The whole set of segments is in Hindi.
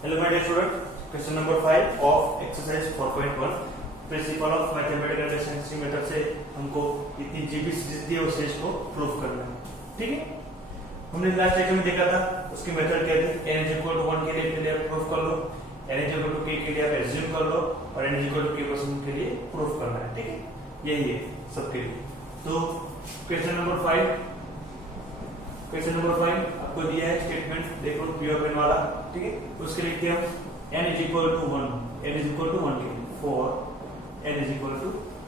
Hello my dear student, question number 5 of exercise 4.1 principle of mathematical relationship method से हमको इतनी जीबी सीरीज दी है उसे इसको प्रूव करना है। ठीक है, हमने लास्ट लेक्चर में देखा था उसकी मेथड क्या थी, n = 1 के लिए प्रूफ कर लो, n = k के लिए आप एज्यूम कर लो और n = k% के लिए प्रूफ करना है। ठीक है, यही है सबके लिए। तो क्वेश्चन नंबर 5 आपको दिया है स्टेटमेंट, देखो पी ऑफ एन वाला। ठीक है, उसके लिखते हैं हम n = 1 के लिए फॉर n =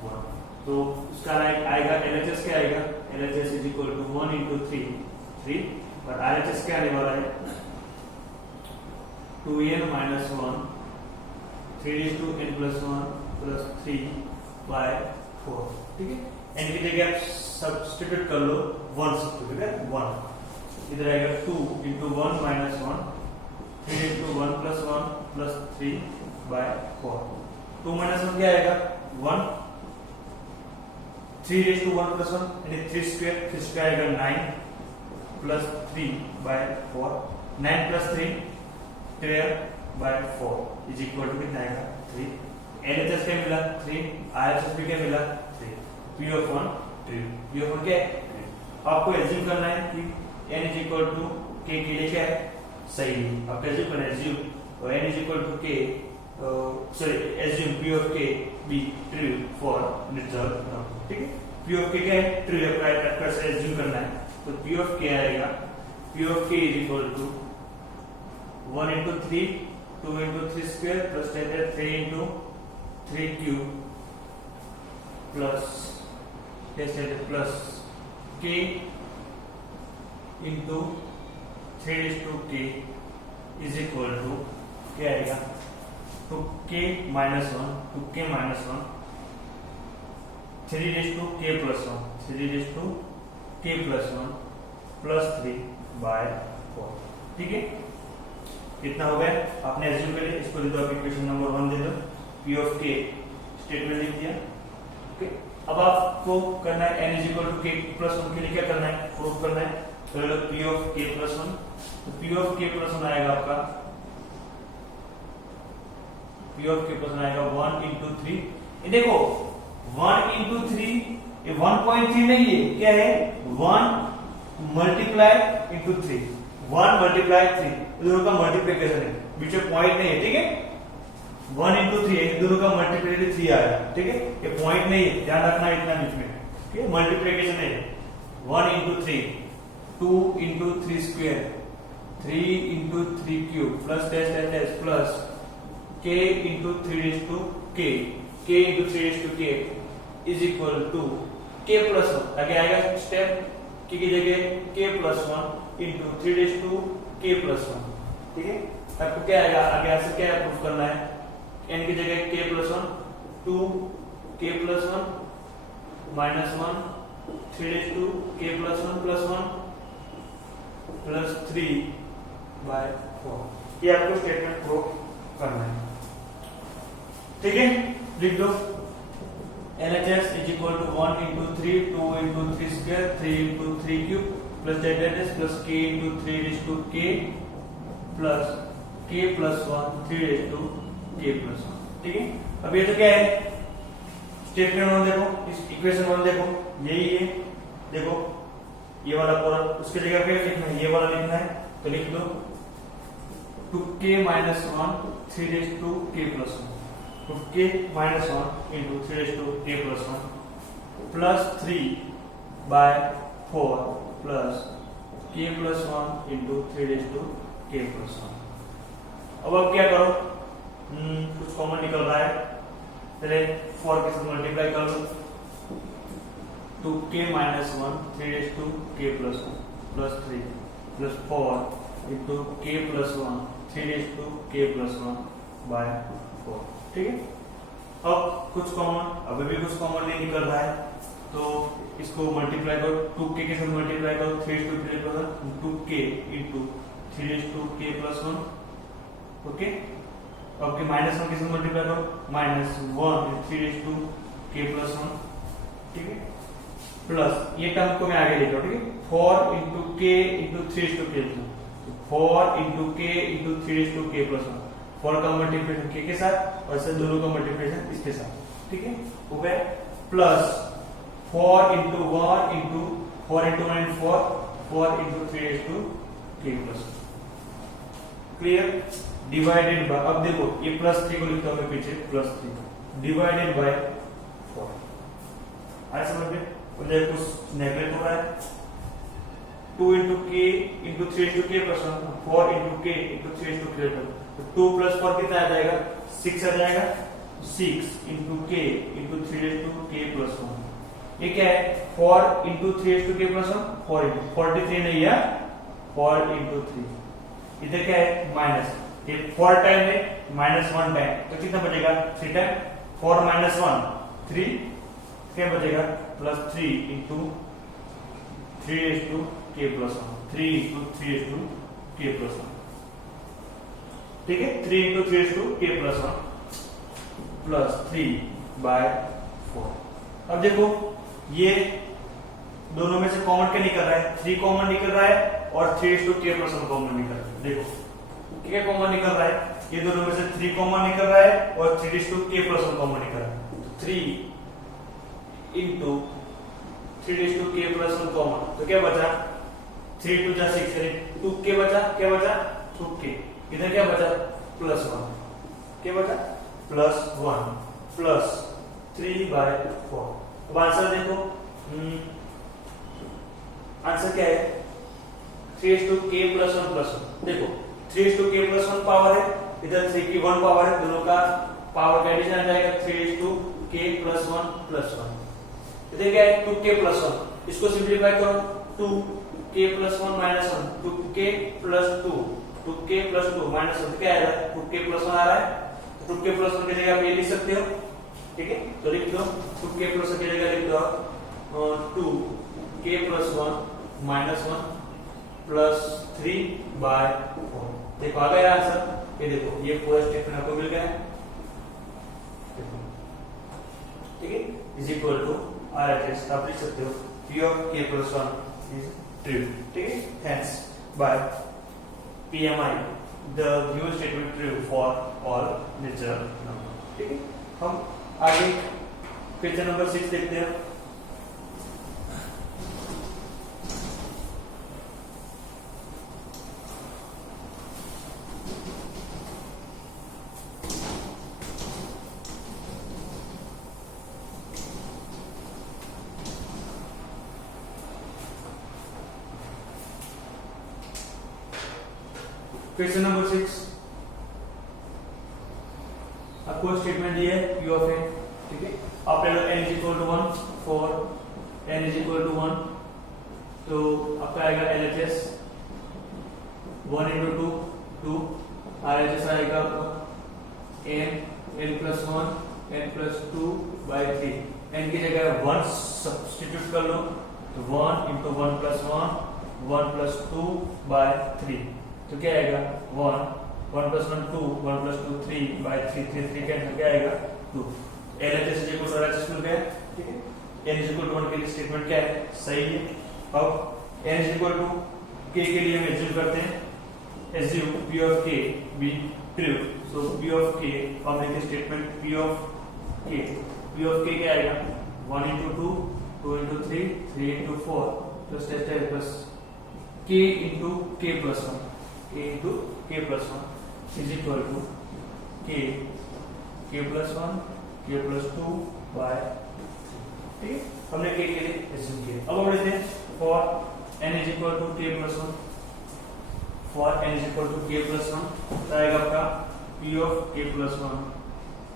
1। तो उसका आएगा LHS क्या आएगा, LHS = 1 × 3 और RHS क्या आने वाला है 2n - 1 3n + 1 + 3/4। ठीक है, n की जगह आप सब्स्टिट्यूट कर लो 1 सब्स्टिट्यूट 1, इधर आएगा 2 × 1 - 1 3 × 1 + 1 + 3/4। 2 - 1 क्या आएगा 1, 3 × 1 + 1 यानी 3 स्क्वायर आएगा 9 + 3/4, 9 + 3 12/4 = कितना आएगा 3। LHS क्या मिला 3, RHS भी क्या मिला 3, P of 1 3, P of 1 क्या है। आपको एज्यूम करना है कि n = k के लिए क्या है सही है, आप एज्यूम करना है एज्यूम और n = k assume P of k be true for natural number। ठीक है, P of k क्या है ट्रू, आपको ऐसे एज्यूम करना है। तो P of k आएगा P of k = 1 × 3 2 × 3 square plus 3 × 3 cube plus plus k into 3 k is equal to क्या आएगा 2k - 1 2k - 1 3 k + 1 3 k + 1 plus 3/4। ठीक है, कितना हो गया आपने एज्यूम कर लिया, इसको दे दो आप इक्वेशन नंबर 1 दे दो, P of k स्टेटमेंट लिख दिया। ओके, अब आपको करना है n = k + 1 के लिए क्या करना है प्रूफ करना है। तो P of k + 1, तो P of k + 1 आएगा आपका P of k + 1 आएगा 1 × 3। ये देखो 1 × 3 ये 1.3 नहीं है, क्या है 1 × 3 1 × 3 दोनों का मल्टीप्लिकेशन है, बीच में पॉइंट नहीं है। ठीक है, 1 × 3 दोनों का मल्टीप्लिकेशन 3 आया। ठीक है, ये पॉइंट नहीं है, ध्यान रखना इतना बीच में। ठीक है, मल्टीप्लिकेशन है 1 × 3 2 × 3 square 3 × 3 cube plus plus k × 3 k × 3 is equal to k + 1। आगे आएगा स्टेप k की जगह k + 1 × 3 k + 1। ठीक है, आपको क्या आएगा आगे ऐसे क्या प्रूफ करना है, n की जगह k + 1 2 k + 1 - 1 3 k + 1 + 1 plus 3/4। ये आपको स्टेटमेंट प्रूफ करना है। ठीक है, लिख दो LHS = 1 × 3 2 × 3 square 3 × 3 cube plus plus k × 3 k plus k + 1 3 k + 1। ठीक है, अब ये तो क्या है स्टेटमेंट 1 देखो, इस इक्वेशन 1 देखो, यही है देखो ये वाला पूरा, उसके जगह पे लिखना है ये वाला लिखना है, तो लिख लो 2k - 1 3 k + 1 2k - 1 × 3 k + 1 plus 3/4 plus k + 1 × 3 k + 1। अब आप क्या करो, कुछ कॉमन निकल रहा है, पहले 4 के साथ मल्टीप्लाई कर लो 2k - 1 3 k + 1 plus 3 plus 4 × k + 1 3 k + 1/4। ठीक है, अब कुछ कॉमन अभी भी कुछ कॉमन नहीं निकल रहा है, तो इसको मल्टीप्लाई करो 2k के साथ मल्टीप्लाई करो 3 × 3 + 1 2k × 3 k + 1। ओके, अब के -1 के साथ मल्टीप्लाई करो -1 × 3 k + 1। ठीक है, प्लस ये टर्म को मैं आगे लिख रहा हूँ। ठीक है, 4 × k × 3 k 4 इंटू के इंटू 3 टू के प्लस 1। 4 का मल्टीप्लिकेशन के साथ और इसे दोनों का मल्टीप्लिकेशन इसके साथ, ठीक है, हो गया। Plus 4 into 1 into 4 into 1 4 into 3 two के प्लस 1। क्लियर। डिवाइडेड बाय, अब देखो ये प्लस 3 को लिखता हूं मैं पीछे, प्लस 3 डिवाइडेड बाय 4। आए समझ में? मुझे कुछ नेगलेक्ट हो रहा है। 2 इंटू के इंटू 3 इंटू के प्लस 1, 4 इंटू के इंटू 3 इंटू के प्लस 1, तो 2 प्लस 4 कितना आ जाएगा? 6 आ जाएगा। 6 इंटू के इंटू 3 इंटू के प्लस 1। ये क्या है? 4 इंटू 3 इंटू के प्लस 1, 4 इंटू 43 नहीं है, 4 इंटू 3। इधर क्या है? माइनस, ये 4 टाइम है, माइनस 1 टाइम, तो कितना बचेगा? 3 टाइम। 4 माइनस 1 3, क्या बचेगा? प्लस 3 इंटू 3 टू के प्लस 1, 3 इंटू 3 टू के प्लस 1, ठीक है। 3 इंटू 3 टू के प्लस 1 प्लस 3 बाय 4। अब देखो ये दोनों में से कॉमन क्या निकल रहा है? 3 कॉमन निकल रहा है और 3 टू के प्लस 1 कॉमन निकल रहा है। देखो क्या कॉमन निकल रहा है? ये दोनों में से 3 कॉमन निकल रहा है और 3 टू के प्लस 1 कॉमन निकल रहा है। तो 3 इंटू 3 टू के प्लस 1 कॉमन, तो क्या बचा? 3 टू जा 6 है, 2 के बचा, क्या बचा? 2 के। इधर क्या बचा? प्लस 1, क्या बचा? Plus 1 plus 3 by 4। अब आंसर देखो, आंसर क्या है? 3 टू के प्लस 1 प्लस 1। देखो 3 टू के प्लस 1 पावर है, इधर 3 की 1 पावर है, दोनों का पावर का एडिशन आ जाएगा 3 टू के प्लस 1 प्लस 1। इधर क्या है? 2 के प्लस 1, इसको सिंप्लीफाई करो, 2 के प्लस 1 माइनस 1, 2 के प्लस 2, 2 के प्लस 2 माइनस 1, क्या आएगा? 2 के प्लस 1 आ रहा है, 2 के प्लस 1 की जगह आप ये लिख सकते हो, ठीक है। तो लिख दो 2 के प्लस 1 की जगह लिख दो 2 के प्लस 1 माइनस 1 प्लस 3 बाय 4। देखो आ गया आंसर। ये देखो ये पूरा स्टेटमेंट आपको मिल गया है, ठीक है। इज इक्वल टू RHS, आप लिख सकते हो P of k plus 1 is true, ठीक है। Hence by PMI the given statement true for all natural number, ठीक है। हम आगे क्वेश्चन नंबर 6 देखते हैं। क्वेश्चन नंबर 6, आपको स्टेटमेंट दिया है P of A, ठीक है। आप ले लो n is equal to 1 for n is equal to 1, तो आपका आएगा LHS 1 into 2 2, RHS आएगा n plus 1 n plus 2 by 3। n की जगह 1 सब्स्टिट्यूट कर लो, तो 1 into 1 plus 1 1 plus 2 by 3, तो क्या आएगा? 1 1 plus 1 2 1 plus 2 3 by 3 3 3 कैंसिल, क्या आएगा? 2। LHS is equal to RHS मिल गया, ठीक है। n इज इक्वल टू 1 के लिए स्टेटमेंट क्या है? सही है। अब n is equal to k के लिए हम एज्यूम करते हैं, assume P of k be true, so P of k और make statement P of k क्या आएगा? 1 into 2 2 into 3 3 into 4 plus test plus k into k plus 1 k into k plus 1 is equal to k plus 1 k plus 2 by 3, ठीक है। हमने k के लिए एज्यूम किया। अब हम लेते हैं for n is equal to k plus 1, for n is equal to k plus 1 तो आएगा आपका P of k plus 1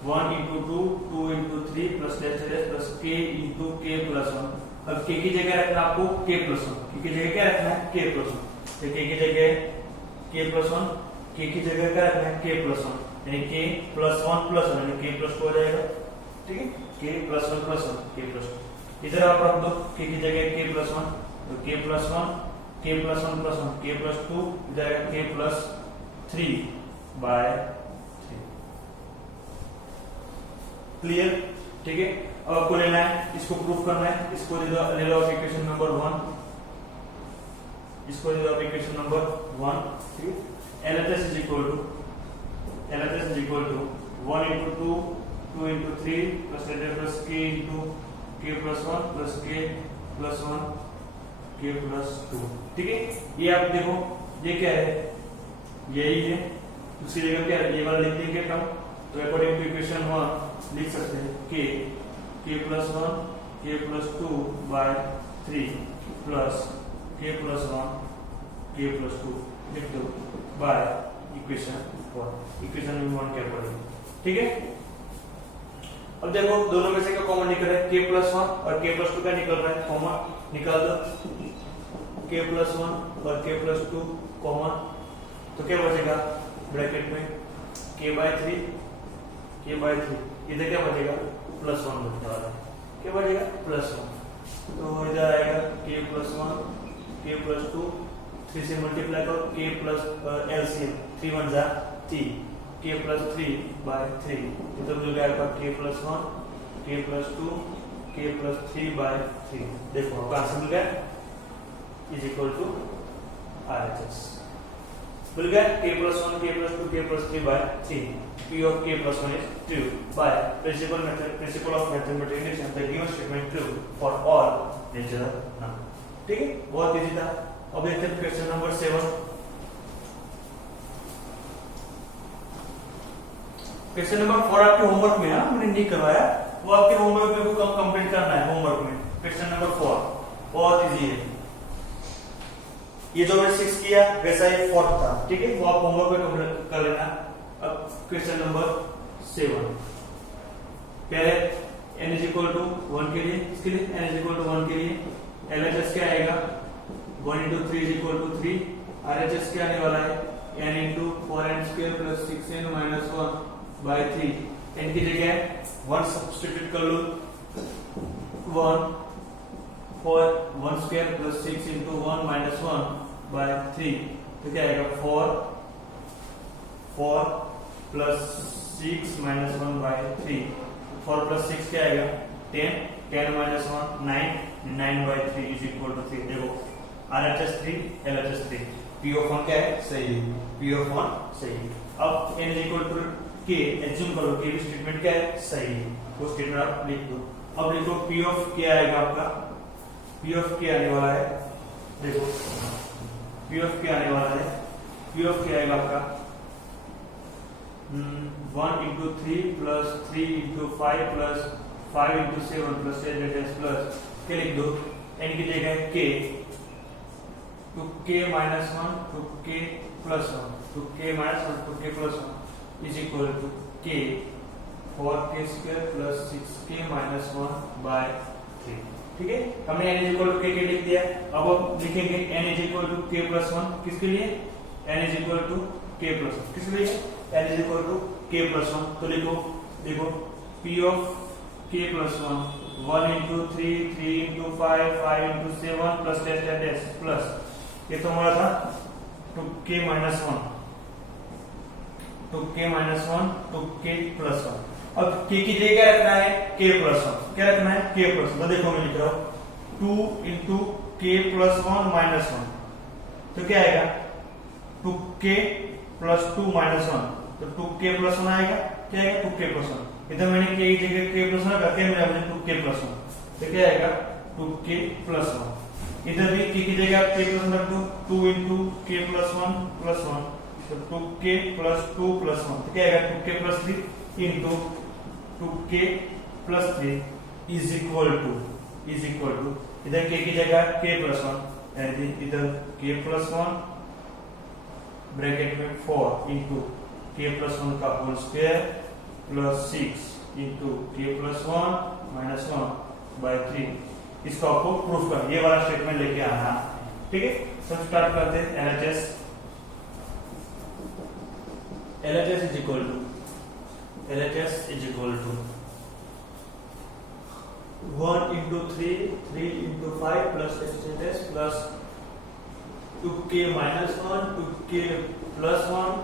1 into 2 2 into 3 plus test plus k into k plus 1। अब k की जगह रखना आपको k plus 1, k की जगह क्या रखना है? k plus 1, तो k की जगह k plus 1, k की जगह क्या रखना है? k plus 1, यानी k plus 1 plus 1 यानी k plus 2 हो जाएगा, ठीक है। k plus 1 plus 1 k plus 2, इधर आप रख दो k की जगह k plus 1, तो k plus 1 k plus 1 plus 1 k plus 2 इधर k plus 3 by 3। क्लियर, ठीक है। अब आपको लेना है, इसको प्रूफ करना है, इसको ले लो इक्वेशन नंबर 1, इसको आप इक्वेशन नंबर 1 ठीक। LHS is equal to 1 into 2 2 into 3 plus plus k into k plus 1 plus k plus 1 k plus 2 ठीक है। ये आप देखो ये क्या है, यही है, उसकी जगह क्या है, ये वाला लिख देंगे टर्म, तो अकॉर्डिंग टू इक्वेशन 1 लिख सकते हैं k plus 1 k plus 2 by 3 plus k plus 1 k plus 2 लिख दो by इक्वेशन 1 में 1 क्या पड़ेगा ठीक है। अब देखो दोनों में से क्या कॉमन निकल रहा है, k plus 1 और k plus 2 क्या निकल रहा है, कॉमन निकाल दो, k plus 1 और k plus 2 कॉमन, तो क्या बचेगा ब्रैकेट में k by 3 इधर क्या बचेगा प्लस 1 बचने वाला है, क्या बचेगा प्लस 1, तो इधर आएगा k plus 1 k plus 2 3 से मल्टीप्लाई करो k plus LCM 3 1 जा 3 k plus 3 by 3 इधर जो गया आपका k plus 1 k plus 2 k plus 3 by 3 देखो आपका आंसर मिल गया इज इक्वल टू RHS मिल गया k plus 1 k plus 2 k plus 3 by 3 P of k plus 1 is true by principle of mathematical induction the given statement true for all natural number ठीक है। बहुत इजी था। अब देखते हैं क्वेश्चन नंबर 7। क्वेश्चन नंबर 4 आपके होमवर्क में है, मैंने नहीं करवाया, वो आपके होमवर्क में को कंप्लीट करना है होमवर्क में। क्वेश्चन नंबर 4 बहुत इजी है, ये जो मैंने 6 किया वैसा ही 4 था ठीक है, वो आप होमवर्क में कंप्लीट कर लेना। अब क्वेश्चन नंबर 7 पहले n is equal to 1 के लिए, इसके लिए n is equal to 1 के लिए LHS क्या आएगा 1 into 3 is equal to 3, RHS क्या आने वाला है n into 4n square plus 6n minus 1 by 3, n की जगह 1 सब्स्टिट्यूट कर लो, 1 square plus 6 into 1 minus 1 by 3, तो क्या आएगा 4 plus 6 minus 1 by 3, 4 plus 6 क्या आएगा 10 minus 1 9 by 3 is equal to 3। देखो RHS 3 LHS 3 P of 1 क्या है सही है, P of 1 सही है। अब n is equal to k assume करो k की स्टेटमेंट क्या है सही है, वो स्टेटमेंट आप लिख दो। अब लिखो P of k आएगा आपका, P of k आने वाला है, देखो P of k आने वाला है, P of k आएगा आपका 1 into 3 plus 3 into 5 plus 5 into 7 plus 10 plus क्या लिख दो n की जगह k to k minus 1 to k plus 1 to k minus 1 to k plus 1 is equal to k 4k square plus 6k minus 1 by 3 ठीक है। हमने n is equal to k लिख दिया। अब हम लिखेंगे n is equal to k plus 1 किसके लिए, n is equal to k plus 1 किसके लिए, n is equal to k plus 1, तो लिखो देखो P of k plus 1 1 into 3 3 into 5 5 into 7 plus dash plus ये तो हमारा था 2k minus 1 to k plus 1। अब k की जगह क्या रखना है k plus 1, क्या रखना है k plus 1, तो देखो मैं लिख रहा हूं 2 into k plus 1 minus 1, तो क्या आएगा 2k plus 2 minus 1, तो 2k plus 1 आएगा, क्या आएगा 2k plus 1, इधर मैंने k की जगह k plus 1 रखा है, मैंने अपने 2k plus 1, तो क्या आएगा 2k plus 1, इधर भी k की जगह k plus 1 रख दो 2 into k plus 1 plus 1, तो 2k plus 2 plus 1, तो क्या आएगा 2k plus 3 into 2k plus 3 is equal to इधर k की जगह k plus 1 यानी इधर k plus 1 ब्रैकेट में 4 into k plus 1 का whole square plus 6 into k plus 1 minus 1 by 3, इसको आपको प्रूफ कर ये वाला स्टेटमेंट लेके आना ठीक है। तो स्टार्ट करते हैं LHS is equal to 1 into 3 into 5 plus HHS plus 2k minus 1 2k plus 1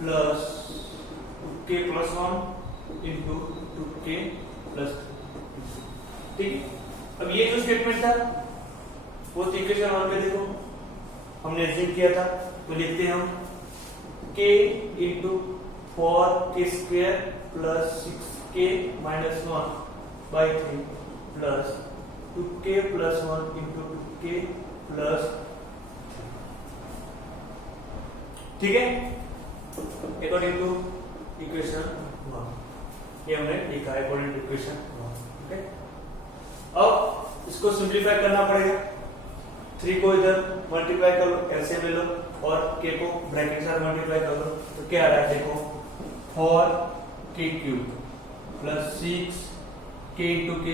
plus 2k plus 1 into 2k plus ठीक है। अब ये जो स्टेटमेंट था फोर्थ इक्वेशन 1 पे देखो हमने एज्यूम किया था, तो लिखते हैं हम k into 4k square plus 6k minus 1 by 3 plus 2k plus 1 into 2k plus, ठीक है, अकॉर्डिंग टू इक्वेशन 1, ये हमने लिखा है अकॉर्डिंग टू इक्वेशन 1। ठीक है, अब इसको सिंप्लीफाई करना पड़ेगा। 3 को इधर मल्टीप्लाई कर लो, एलसीएम ले लो, और k को ब्रैकेट के साथ मल्टीप्लाई कर लो, तो क्या आ रहा है देखो, 4k cube plus 6k into k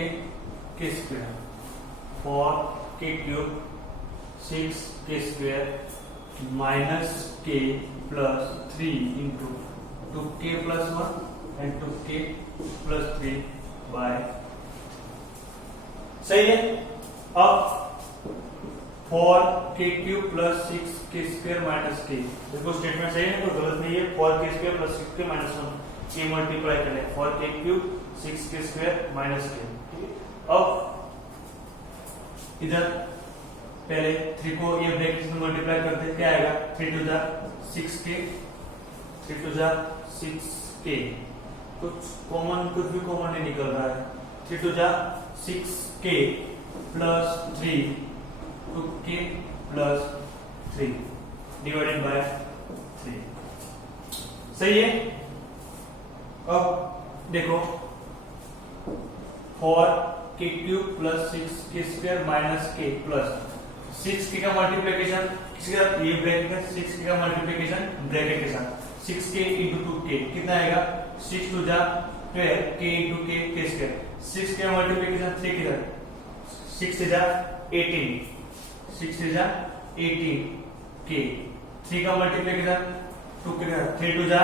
square, 4k cube 6k square minus k plus 3 into 2k plus 1 and 2k plus 3 by, सही है। अब 4k cube plus 6k square minus k, देखो स्टेटमेंट सही है, तो गलत नहीं है। 4k square plus 6k minus 1 के मल्टीप्लाई करें, 4k cube 6k square minus k। ठीक है, अब इधर पहले 3 को ये ब्रैकेट में मल्टीप्लाई करते हैं, क्या आएगा, 3 to the 6k, 3 to the 6k, कुछ भी कॉमन नहीं निकल रहा है। 3 to the 6k plus 3 2k plus 3 divided by 3, सही है। अब देखो 4k cube plus 6k square minus k plus 6k का मल्टीप्लिकेशन किसके साथ, ये ब्रैकेट में 6k का मल्टीप्लिकेशन ब्रैकेट के साथ 6k इंटू 2k कितना आएगा, 6 टू जा 12 k into k square, 6k का मल्टीप्लिकेशन 3 किधर, 6 से जा 18, 6 से जा 18k, 3 का मल्टीप्लिकेशन 2 किधर, 3 टू जा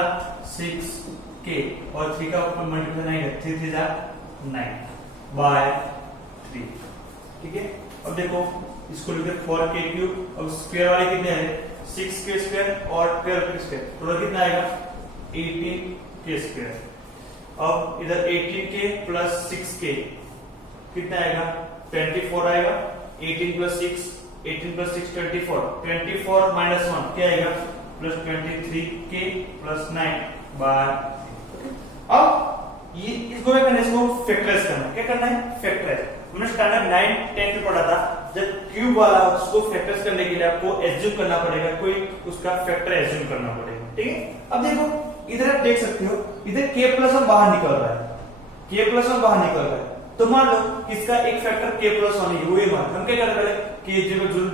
6k और 3 का ऊपर मल्टीप्लिकेशन 9 है, 3 से जा 9 बाय 3। ठीक है, अब देखो इसको लिखते 4k क्यूब, अब स्क्वायर वाले कितने हैं, 6k स्क्वायर और 12k स्क्वायर, टोटल कितना आएगा 18k स्क्वायर। अब इधर 18k प्लस 6k कितना आएगा, 24 आएगा, 18 प्लस 6 24 माइनस 1 क्या आएगा, प्लस 23k प्लस 9 बाय। अब ये इसको क्या करना है, इसको फैक्टराइज करना है। क्या करना है, फैक्टराइज। हमने स्टैंडर्ड 9 10 में पढ़ा था, जब क्यूब वाला उसको फैक्टराइज करने के लिए आपको एज्यूम करना पड़ेगा, कोई उसका फैक्टर एज्यूम करना पड़ेगा। ठीक है, अब देखो इधर आप देख सकते हो, इधर k प्लस 1 बाहर निकल रहा है, k प्लस 1 बाहर निकल रहा है, तो मान लो इसका एक फैक्टर k प्लस 1 है, वो ये मान हम क्या करते हैं, k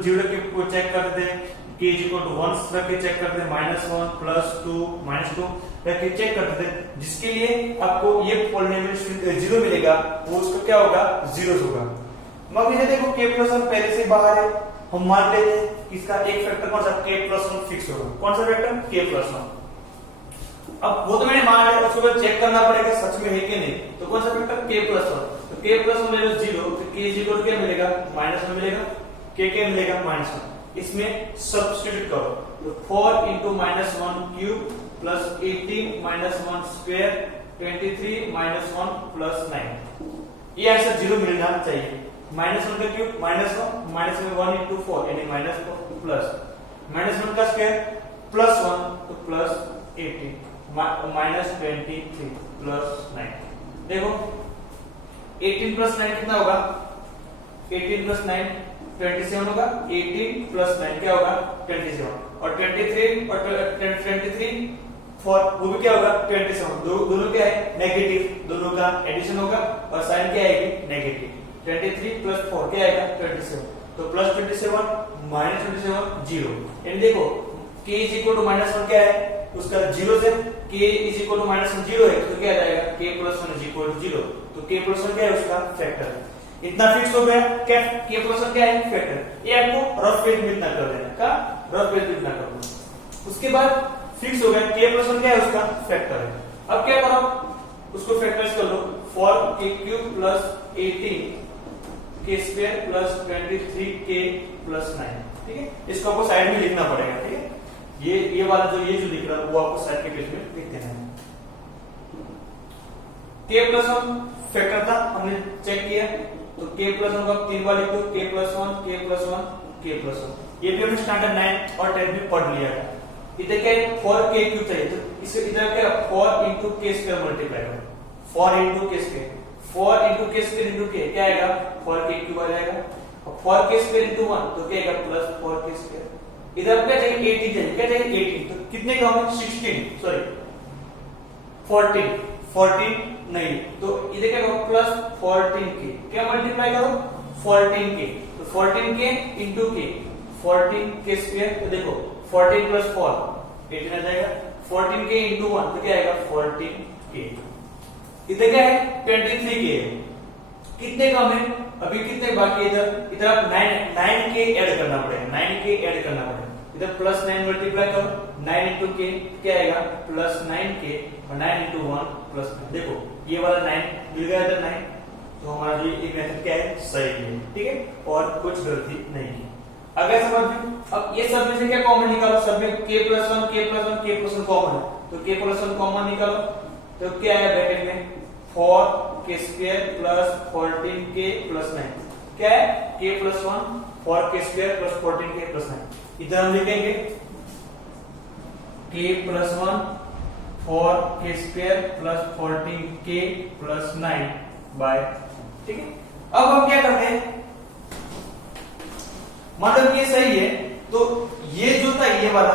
जीरो के को चेक करते हैं, k इक्वल टू 1 रख के चेक करते हैं, -1 +2 -2 रख के चेक करते हैं, जिसके लिए आपको ये पॉलिनोमियल 0 मिलेगा, वो उसका क्या होगा, जीरोस होगा। मगर ये देखो k प्लस 1 पहले से बाहर है, हम मान लेते हैं कि इसका एक फैक्टर कौन सा, k प्लस 1 फिक्स होगा। कौन सा फैक्टर, k प्लस 1। अब वो तो मैंने मान लिया, उसको चेक करना पड़ेगा सच में है कि नहीं, तो कौन सा फैक्टर, k प्लस 1। तो k प्लस 1 में 0, तो k इक्वल टू क्या मिलेगा, -1 मिलेगा, k मिलेगा -1। इसमें सब्स्टिट्यूट करो, तो 4 into -1 cube plus 18 -1 square 23 -1 plus 9, ये आंसर 0 मिलना चाहिए। -1 का क्यूब -1 में 1 इंटू 4 यानी -4 प्लस -1 का स्क्वायर प्लस 1 तो प्लस 18 -23 प्लस 9। देखो 18 प्लस 9 कितना होगा, 18 प्लस 9 27 होगा, 18 प्लस 9 क्या होगा, 27, और 23 और 23 4 वो भी क्या होगा, 27, दोनों क्या है, नेगेटिव, दोनों का एडिशन होगा और साइन क्या आएगी, नेगेटिव। 23 प्लस 4 क्या आएगा, 27, तो प्लस 27 माइनस 27 0। यानी देखो k इज इक्वल टू -1 क्या है, उसका 0 से k इज इक्वल टू -1 0 है, तो क्या आ जाएगा, k plus 1 is equal to 0, तो k प्लस 1 क्या है, उसका फैक्टर। इतना फिक्स हो गया, क्या k प्लस 1 क्या है, फैक्टर। ये आपको रफ पेज में इतना कर देना, का रफ पेज में इतना कर देना। उसके बाद फिक्स हो गया, k प्लस 1 क्या है, उसका फैक्टर है। अब क्या करो, उसको फैक्टराइज कर लो, 4k cube plus 18 k square plus 23k plus 9। ठीक है, इसको आपको साइड में लिखना पड़ेगा। ठीक है, ये वाला जो लिख रहा है वो आपको साइड के पेज में लिख देना है। k प्लस 1 फैक्टर था, हमने चेक किया, तो तो k प्लस 1 का 3 बार लिख दो, k plus 1 k plus 1 k plus 1। ये भी हमने स्टैंडर्ड 9 और 10 में पढ़ लिया है। इधर क्या है 4k क्यूब चाहिए, तो इसके इधर क्या 4 into k स्क्वायर मल्टीप्लाई करो, 4 into k square, 4 into k square into k क्या आएगा 4k क्यूब आ जाएगा, और 4k स्क्वायर into 1 तो क्या आएगा प्लस 4k स्क्वायर। इधर क्या चाहिए 18 चाहिए, क्या चाहिए 18, तो कितने का होगा 16 सॉरी 14 नहीं, तो इधर क्या होगा प्लस 14k, क्या मल्टीप्लाई करो 14k, तो 14k into k 14k square, तो देखो 14 प्लस 4 18 आ जाएगा, 14k into 1 तो क्या आएगा 14k। इधर क्या है 23k है, कितने कम है अभी कितने बाकी, इधर आप 9k ऐड करना पड़ेगा, 9k ऐड करना पड़ेगा, इधर प्लस 9 मल्टीप्लाई करो 9 into k क्या आएगा प्लस 9k और 9 into 1 प्लस 9। देखो ये वाला 9 मिल गया इधर 9, तो हमारा जो ये मेथड क्या है सही है, ठीक है, और कुछ गलती नहीं है। अगर समझ में, अब ये सब में से क्या कॉमन निकालो, सब में k plus 1 k plus 1 k plus 1 common है, तो k प्लस 1 कॉमन निकालो, तो क्या आएगा ब्रैकेट में 4k square plus 14k plus 9, क्या है k plus 1 4k square plus 14k plus 9। इधर हम लिखेंगे k plus 1 4k square plus 14k plus 9 by, ठीक है। अब हम क्या करते हैं, मतलब ये सही है तो ये जो था ये वाला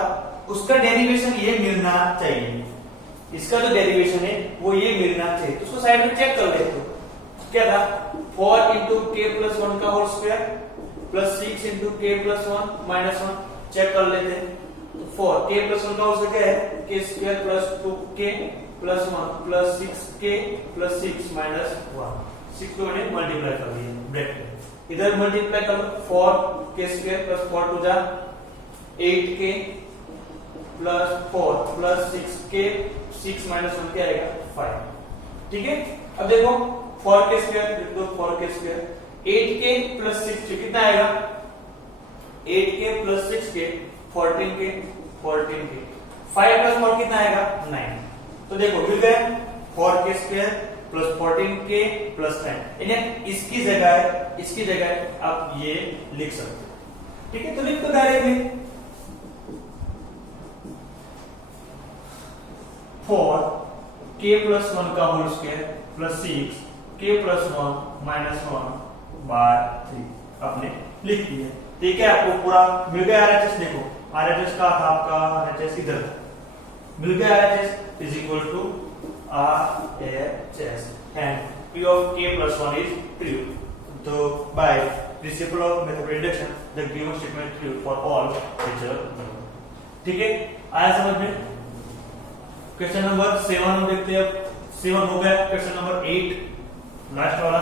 उसका डेरिवेशन ये मिलना चाहिए, इसका जो डेरिवेशन है वो ये मिलना चाहिए, तो उसको साइड में चेक कर लेते हो। क्या था 4 into k प्लस 1 का whole square plus 6 into k plus 1 minus 1, check कर लेते हैं। तो 4 k प्लस 1 का होल स्क्वायर क्या है k square plus 2k plus 1 plus 6k plus 6 minus 1, 6 को मैंने मल्टीप्लाई कर दिया ब्रैकेट में, इधर मल्टीप्लाई करो 4k स्क्वायर प्लस 4 टू जा 8k plus 4 plus 6k 6 minus 1 क्या आएगा 5, ठीक है। अब देखो 4k स्क्वायर लिख दो 4k स्क्वायर 8k प्लस 6 कितना आएगा 8k plus 6k 14k 5 plus 4 कितना आएगा 9, तो देखो मिल गया 4k square plus 14k plus 9, यानी इसकी जगह आप ये लिख सकते हैं, ठीक है। तो लिख दो डायरेक्टली 4k प्लस 1 का whole square plus 6k plus 1 minus 1 by 3 आपने लिख दिया, ठीक है। आपको पूरा मिल गया RHS, देखो RHS का था आपका RHS इधर मिल गया, RHS is equal to RHS and P of k plus 1 is true. So by principle of method reduction, the given statement is true for all integer numbers. ठीक है, आया समझ में। क्वेश्चन नंबर 7 हम देखते हैं, अब 7 हो गया। क्वेश्चन नंबर 8 लास्ट वाला,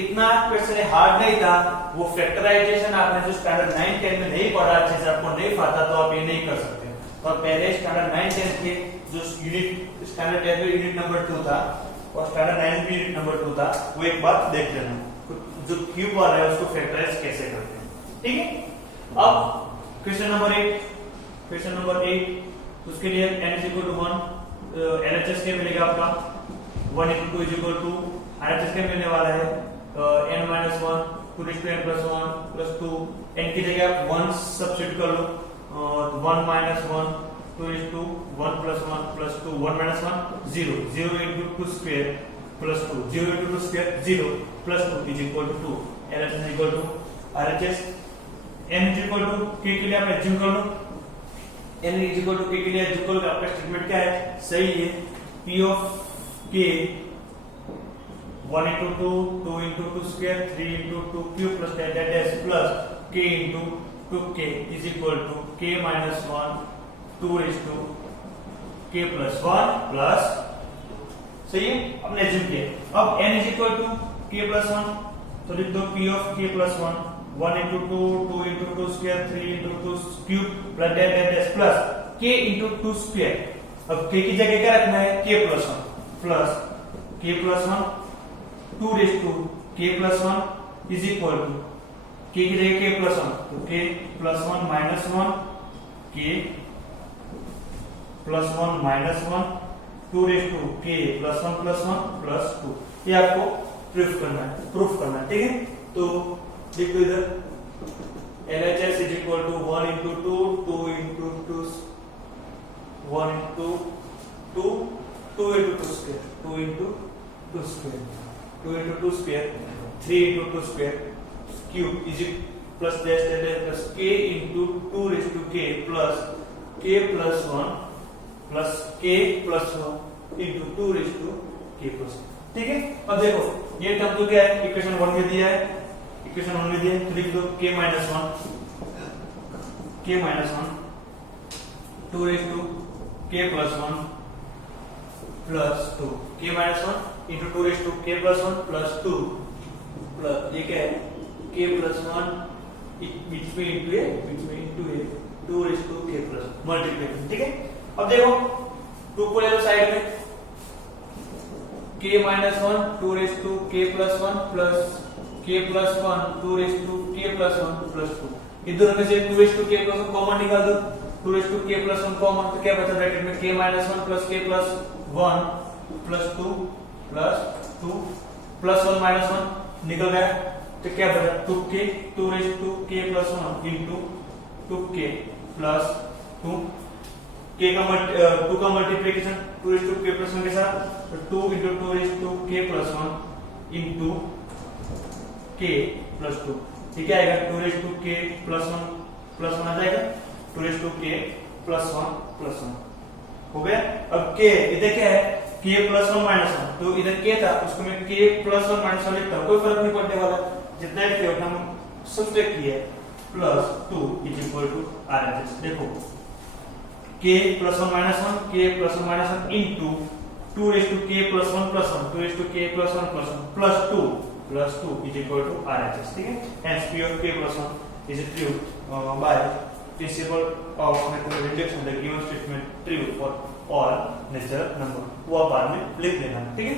इतना क्वेश्चन हार्ड नहीं था, वो फैक्टराइजेशन आपने जो स्टैंडर्ड 9 10 में नहीं पढ़ा, अच्छे से आपको नहीं पता तो आप ये नहीं कर सकते। तो पहले स्टैंडर्ड 9 10 के जो यूनिट स्टैंडर्ड 10 में यूनिट नंबर 2 था और स्टैंडर्ड 9 में यूनिट नंबर 2 था, वो एक बार देख लेना, जो क्यूब वाला है उसको फैक्टराइज कैसे करते हैं, ठीक है। अब क्वेश्चन नंबर 8 उसके लिए n is equal to 1, LHS क्या मिलेगा आपका 1 into 2 is equal to RHS क्या मिलने वाला है n minus 1 2 raised to n plus 1 plus 2, n की जगह आप 1 सब्स्टिट्यूट कर लो, 1 minus 1 2 raised to 1 plus 1 plus 2 1 minus 1 0 0 into 2 square plus 2 0 into 2 square 0 plus 2 is equal to 2, LHS is equal to RHS n is equal to k के लिए आप एज्यूम कर लो, n is equal to k के लिए एज्यूम कर लो, आपका स्टेटमेंट क्या है सही है। P of k 1 into 2 2 into 2 square 3 into 2 cube plus that is plus k into 2k is equal to k minus 1 2 raised to k plus 1 plus, सही है, हमने एज्यूम किया। अब n is equal to k plus 1, तो लिख दो p of k plus 1 into 2 2 into 2 square 3 into 2 cube plus that is plus k into 2 square, अब k की जगह क्या रखना है k plus 1 plus k plus 1 2 raised to k plus 1 is equal to k की जगह k plus 1 तो k plus 1 minus 1 k plus 1 minus 1 2 raise to k plus 1 plus 2। ये आपको प्रूफ करना है, ठीक है। तो देखो इधर LHS is equal to 1 into 2 2 into 2 1 into 2 2 into 2 square 2 into 2 square 2 into 2 square 3 into 2 square cube is plus dash plus k into 2 raise to k plus k plus 1 plus k plus 1 into 2 raise to k plus 1, ठीक है। अब देखो ये टर्म तो क्या है, इक्वेशन 1 में दिया है, इक्वेशन 1 में दिया है, तो लिख दो k minus 1 2 raise to k plus 1 plus 2 k minus 1 into 2 raise to k plus 1 plus 2 plus ये क्या है k प्लस 1 बीच में into a 2 raise to k plus multiplication, ठीक है। अब देखो 2 को ले लो साइड में, k minus 1 2 raise to k plus 1 plus k plus 1 2 raise to k plus 1 plus 2। इन दोनों में से 2 raise to k plus 1 common निकाल दो, 2 raise to k plus 1 common, तो क्या बचा ब्रैकेट में k minus 1 plus k plus 1 plus 2 plus 1 minus 1 निकल गया, तो क्या बचा 2k 2 raise to k plus 1 into 2k plus 2 k का 2 का multiplication 2 raise to k plus 1 के साथ, तो 2 into 2 raise to k plus 1 into k plus 2, ठीक है आएगा 2 रेज टू k प्लस 1 आ जाएगा 2 रेज टू k प्लस 1 हो गया। अब k इधर क्या है k प्लस 1 माइनस 1, तो इधर k था उसको मैं k प्लस 1 माइनस 1 लिखता हूं, कोई फर्क नहीं पड़ने वाला, जितना ही उतना हम सब्ट्रैक्ट किया plus 2 is equal to RHS। देखो k plus 1 minus 1 k plus 1 minus 1 into 2 raise to k plus 1 plus 1 2 raise to k plus 1 plus 2 is equal to RHS, ठीक है। Hence P of k plus 1 is true by principle of mathematical induction, the given statement true for all natural number, वो आप बाद में लिख लेना, ठीक है।